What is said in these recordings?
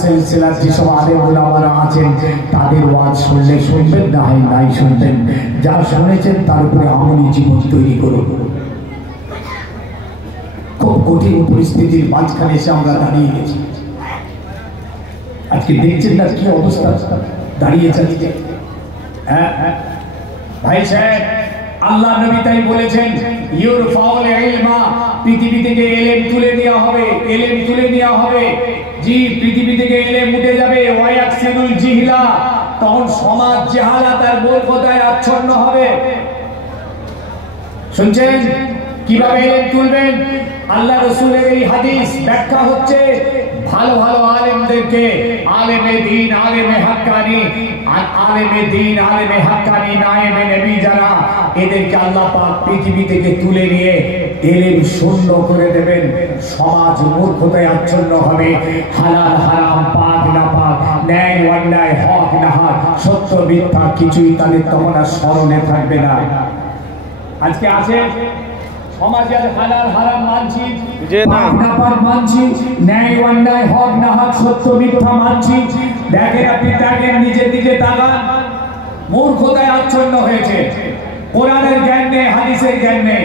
সিলসিলার যেসব আলেম ওলামারা আছেন তাদের ওয়াজ শুনলে শুনবেন, না হয় নাই শুনবেন। যা শুনেছেন তার উপরে আমলি জীবন তৈরি করুন। খুব কঠিন পরিস্থিতির মাঝখানে এসে আমরা দাঁড়িয়ে গেছি। আজকে দেখছেন না কি অবস্থা দাঁড়িয়েছে। হ্যাঁ ভাই সাহেব, আল্লাহ নবী তাই বলেছেন, ইউরফাউল ইলমা, পৃথিবী থেকে ইলম তুলে নেওয়া হবে, ইলম তুলে নেওয়া হবে। জি, পৃথিবী থেকে ইলম উঠে যাবে। ওয়ায়াকসিরুল জিহলা, তখন সমাজ জাহালাত আর মূর্খতায় আচ্ছন্ন হবে। শুনছেন কিভাবে ইলম তুলবেন? আল্লাহ রাসূলের এই হাদিস ব্যাখ্যা হচ্ছে ভালো ভালো আলেমদেরকে, আলেমে দ্বীন, আলেমে হাক্কানি, আলেমে দ্বীন, আলেমে হাক্কানি, নায়েবে নবী যারা, এদেরকে আল্লাহ পাক পৃথিবী থেকে তুলে নিয়ে ইলম শূন্য করে দেবেন। সমাজ মূর্খতায় আচ্ছন্ন হবে। হালাল হারাম, পাক না পাক, ন্যায় অন্যায়, হক না হক, সত্য মিথ্যা কিছুই তাদের তখন আর স্মরণে থাকবে না। আজকে আছে সমাজে হালাল হারাম মানছি, পাক না পাক মানছি, ন্যায় অন্যায়, হক না হক, সত্য মিথ্যা মানছি। দেখেন, আপনি দেখেন, নিজের দিকে তাকান, মূর্খতায় আচ্ছন্ন হয়েছে। কোরআনের জ্ঞান নেই, হাদিসের জ্ঞান নেই।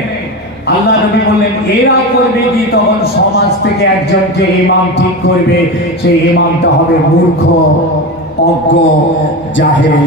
আল্লাহ নবী বললেন এরা করবে কি? তখন সমাজ থেকে একজনকে ইমাম ঠিক করবে, সেই ইমামটা হবে মূর্খ, অজ্ঞ, জাহেল।